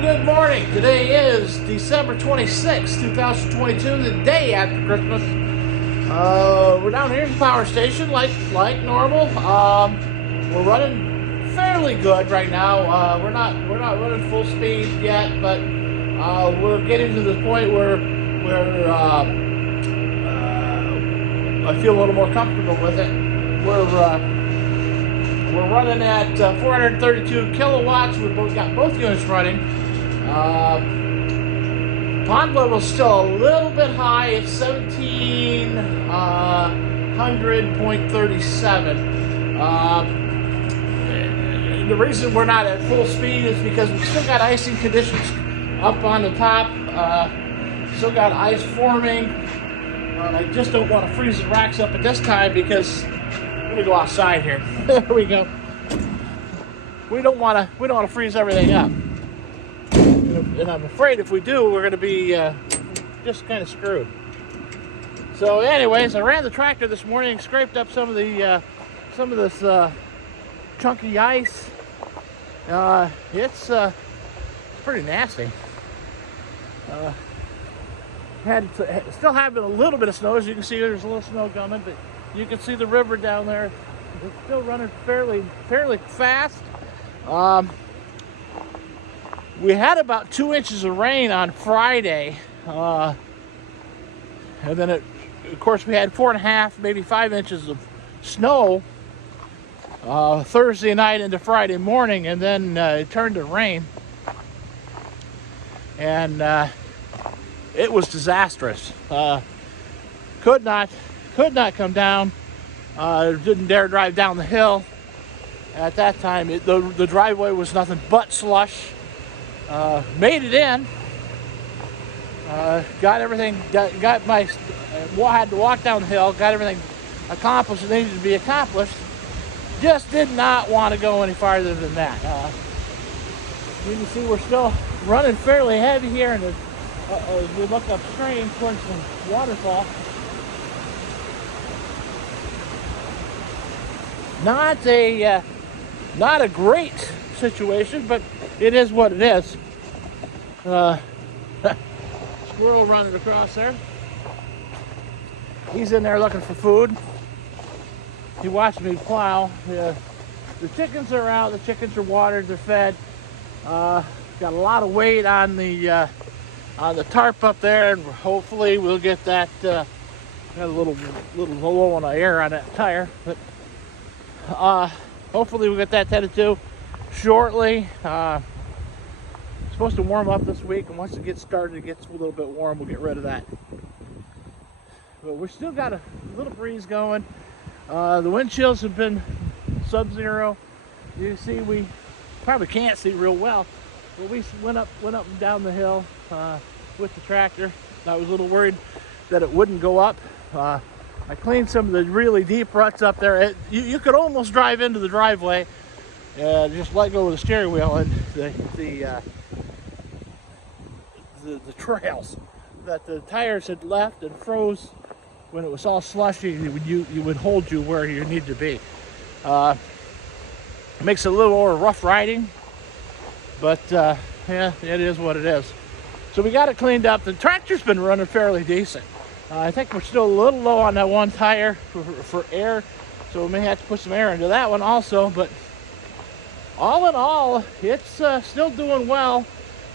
Good morning. Today is December 26, 2022, the day after Christmas. We're down here at the power station like normal. We're running fairly good right now. We're not running full speed yet, but we're getting to the point where I feel a little more comfortable with it. We're running at 432 kilowatts. We've got both units running. Pond level is still a little bit high. It's 1700.37. The reason we're not at full speed is because we've still got icing conditions up on the top. Still got ice forming. I just don't want to freeze the racks up at this time because I'm going to go outside here. There we go. We don't want to freeze everything up. And I'm afraid if we do, we're going to be just kind of screwed. So, anyways, I ran the tractor this morning, scraped up some of this chunky ice. It's pretty nasty. Still having a little bit of snow. As you can see, there's a little snow coming, but you can see the river down there. It's still running fairly fast. We had about 2 inches of rain on Friday, and then of course we had 4.5, maybe 5 inches of snow Thursday night into Friday morning, and then it turned to rain, and it was disastrous. Could not come down. Didn't dare drive down the hill. At that time, the driveway was nothing but slush. Made it in. Got everything. Had to walk down the hill. Got everything accomplished that needed to be accomplished. Just did not want to go any farther than that. You can see we're still running fairly heavy here, and as we look upstream towards the waterfall. Not a great situation, but it is what it is. Squirrel running across there. He's in there looking for food. He watched me plow. The chickens are out. The chickens are watered. They're fed. Got a lot of weight on the tarp up there, and hopefully we'll get that. Got a little low on the air on that tire, but hopefully we'll get that tended to shortly. Supposed to warm up this week, and once it gets started, it gets a little bit warm, we'll get rid of that. But we've still got a little breeze going. The wind chills have been sub-zero. You see, we probably can't see real well, but we went up and down the hill with the tractor. I was a little worried that it wouldn't go up. I cleaned some of the really deep ruts up there. You could almost drive into the driveway. Just let go of the steering wheel, and the trails that the tires had left and froze when it was all slushy, you would hold you where you need to be. It makes it a little more rough riding, but yeah, it is what it is. So we got it cleaned up. The tractor's been running fairly decent. I think we're still a little low on that one tire for air, so we may have to put some air into that one also, but all in all, it's still doing well.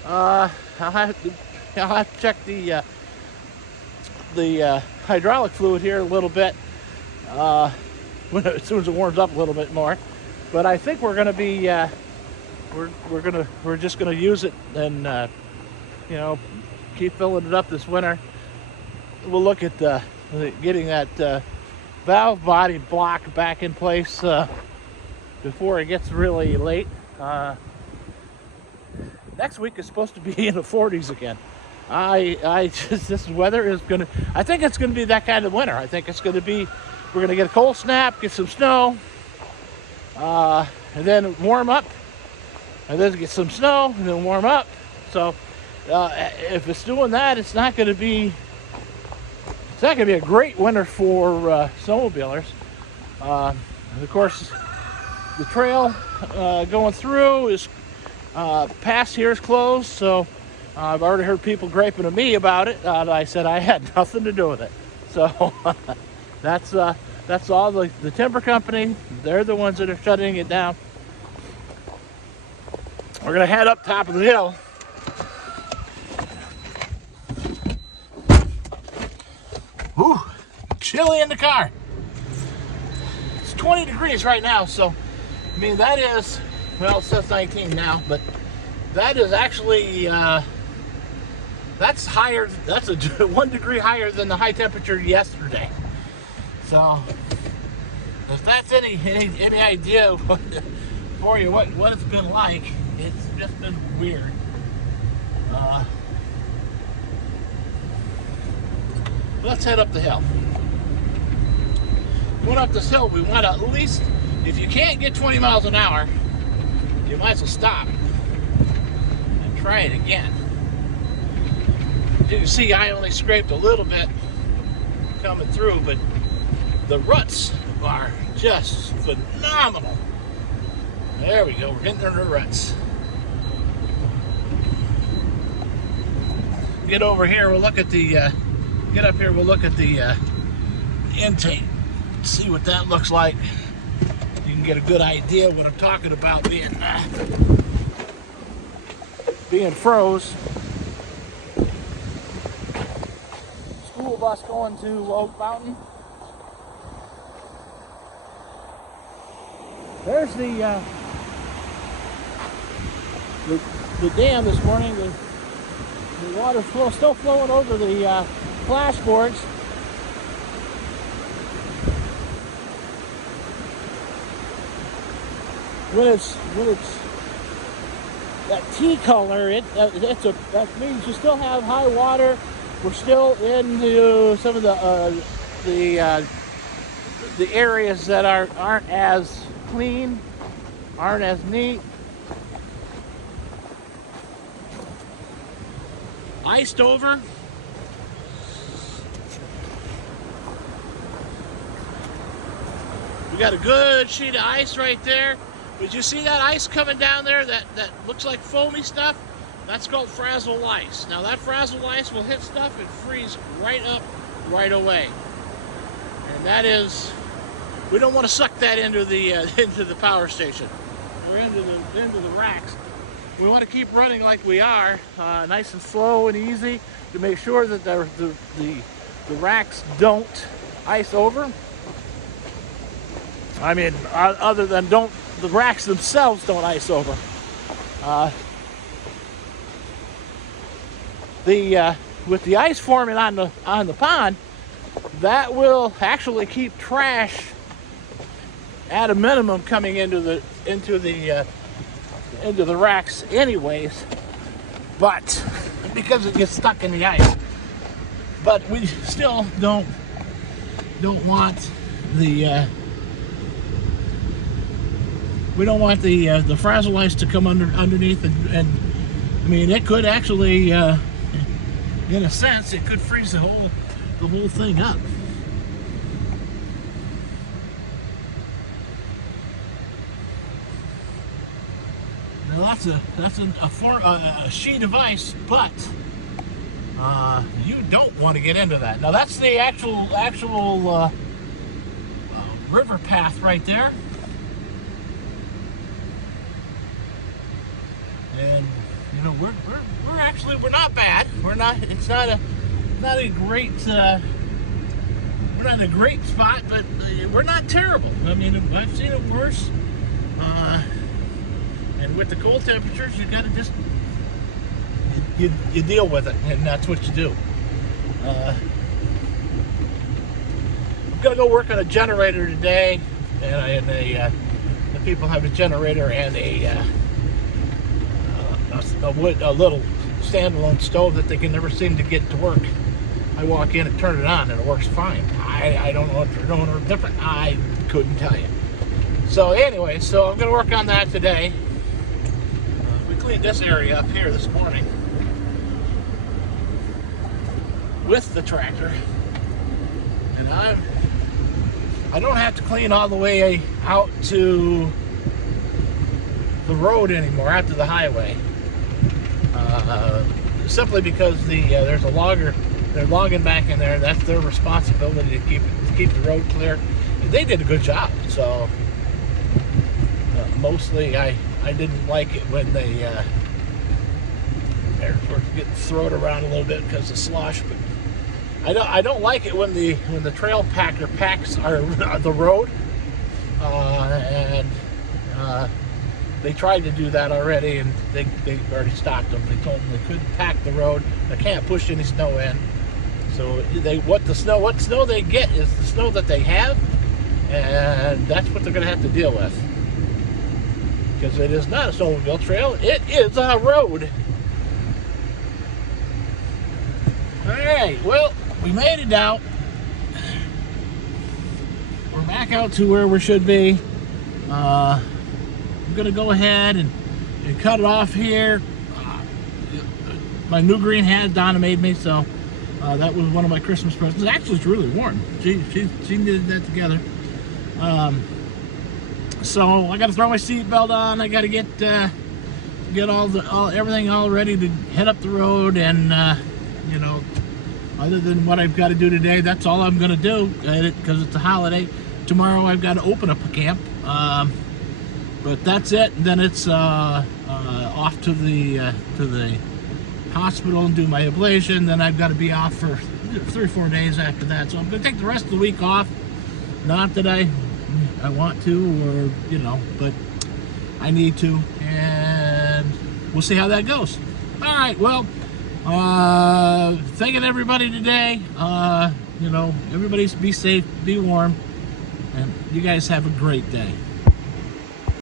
I'll have to check the hydraulic fluid here a little bit as soon as it warms up a little bit more. But I think we're going to be we're just going to use it and keep filling it up this winter. We'll look at getting that valve body block back in place before it gets really late. Next week is supposed to be in the 40s again. This weather is gonna. I think it's gonna be that kind of winter. I think it's gonna be. We're gonna get a cold snap, get some snow, and then warm up, and then get some snow, and then warm up. So if it's doing that, it's not gonna be a great winter for snowmobilers. Of course, the trail going through is pass here is closed, so I've already heard people griping at me about it. I said I had nothing to do with it. So that's all the timber company. They're the ones that are shutting it down. We're gonna head up top of the hill. Ooh, chilly in the car. It's 20 degrees right now, so I mean that is, well, it says 19 now, but that is actually that's higher. That's a 1 degree higher than the high temperature yesterday. So if that's any idea for you what it's been like, it's just been weird. Let's head up the hill. Going up this hill, we want to at least, if you can't get 20 miles an hour, you might as well stop and try it again. You can see I only scraped a little bit coming through, but the ruts are just phenomenal. There we go, we're getting into the ruts. Get over here, we'll look at the get up here, we'll look at the intake, see what that looks like. You can get a good idea what I'm talking about being froze. School bus going to Oak Mountain. There's the dam this morning. The water's still flowing over the flashboards. When it's that tea color, that means you still have high water. We're still into some of the areas that aren't as clean, aren't as neat. Iced over. We got a good sheet of ice right there. But you see that ice coming down there, that looks like foamy stuff? That's called frazzle ice. Now that frazzle ice will hit stuff and freeze right up right away. And that is, we don't want to suck that into the power station or into the racks. We want to keep running like we are, nice and slow and easy, to make sure that the racks don't ice over. I mean, other than the racks themselves don't ice over. With the ice forming on the pond, that will actually keep trash at a minimum coming into the racks anyways, but because it gets stuck in the ice. But we still don't want the we don't want the frazzle ice to come underneath, and I mean, it could actually in a sense it could freeze the whole thing up. Now that's a sheet of ice, but you don't want to get into that. Now that's the actual river path right there, and you know we're not bad. We're not. It's not a great. We're not in a great spot, but we're not terrible. I mean, I've seen it worse. And with the cold temperatures, you got to just you deal with it, and that's what you do. I'm gonna go work on a generator today, and the people have a generator and a little standalone stove that they can never seem to get to work. I walk in and turn it on, and it works fine. I don't know if they're doing it different. I couldn't tell you. So anyway, I'm gonna work on that today. We cleaned this area up here this morning with the tractor, and I don't have to clean all the way out to the road anymore, out to the highway. Simply because there's a logger, they're logging back in there. That's their responsibility to keep the road clear. And they did a good job. So mostly, I didn't like it when they were getting thrown around a little bit because of slush. But I don't like it when the trail packer packs the road. They tried to do that already, and they already stopped them. They told them they couldn't pack the road. They can't push any snow in. So what snow they get is the snow that they have, and that's what they're going to have to deal with. Because it is not a snowmobile trail; it is a road. All right, well, we made it out. We're back out to where we should be. I'm gonna go ahead and cut it off here. My new green hat Donna made me, so that was one of my Christmas presents. Actually, it's really warm. She knitted that together. So I got to throw my seatbelt on. I got to get everything all ready to head up the road, and you know, other than what I've got to do today, that's all I'm gonna do because it's a holiday. Tomorrow I've got to open up a camp. But that's it. And then it's off to the hospital and do my ablation. Then I've got to be off for 3 or 4 days after that. So I'm going to take the rest of the week off. Not that I want to, or but I need to, and we'll see how that goes. All right. Well, thanking everybody today. Everybody be safe, be warm, and you guys have a great day.